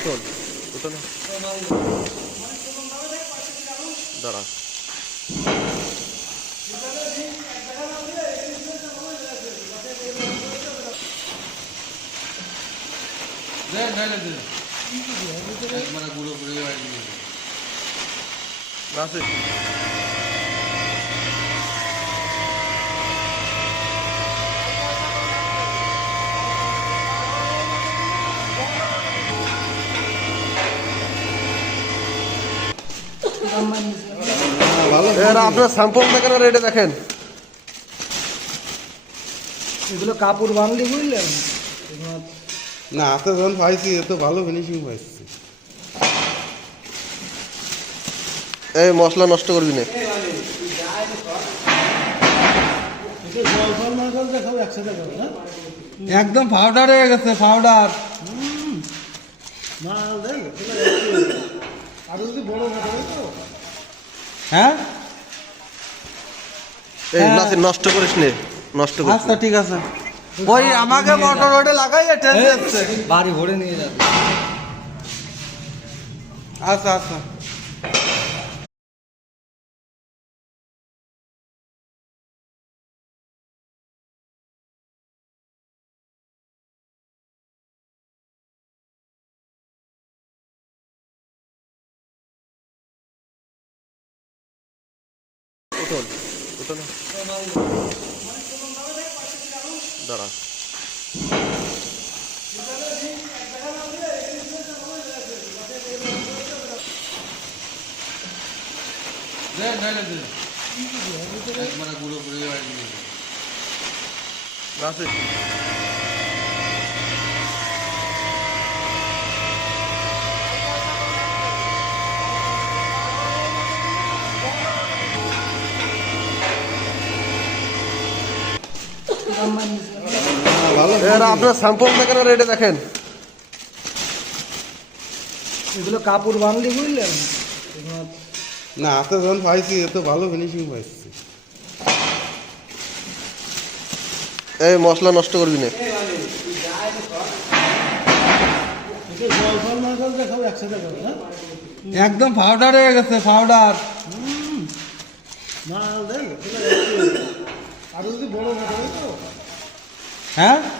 উঠুন। উঠুন। দাঁড়া গুঁড়ো করে আপনার স্যাম্পল দেখেন আর এটা দেখেন। এগুলো কাপড় বানলি বুঝলেন না হাতে যখন পাইছি এত ভালো ফিনিশিং পাইছি। এই মশলা নষ্ট করবি না। একদম পাউডার হয়ে গেছে পাউডার আরও যদি বড় হ্যাঁ? এই হ্যাঁ। নাসির নষ্ট করিস নে নষ্ট করিস আচ্ছা ঠিক আছে। ওই আমাকে মোটর রোডে লাগাই যাচ্ছে। বাড়ি ভরে নিয়ে যাবে। আচ্ছা আচ্ছা। উঠুন উঠুন। দাঁড়া দিন গুঁড়ো করে বাড়ি এরা আপনার স্যাম্পল দেখেন আর এটা দেখেন। এগুলো কাপড় বানলি বুঝলেন? না হাতে যখন পাইছি এত ভালো ফিনিশিং পাইছি। এই মশলা নষ্ট করবি না। একদম পাউডার হয়ে গেছে পাউডার মাল দেন। আরও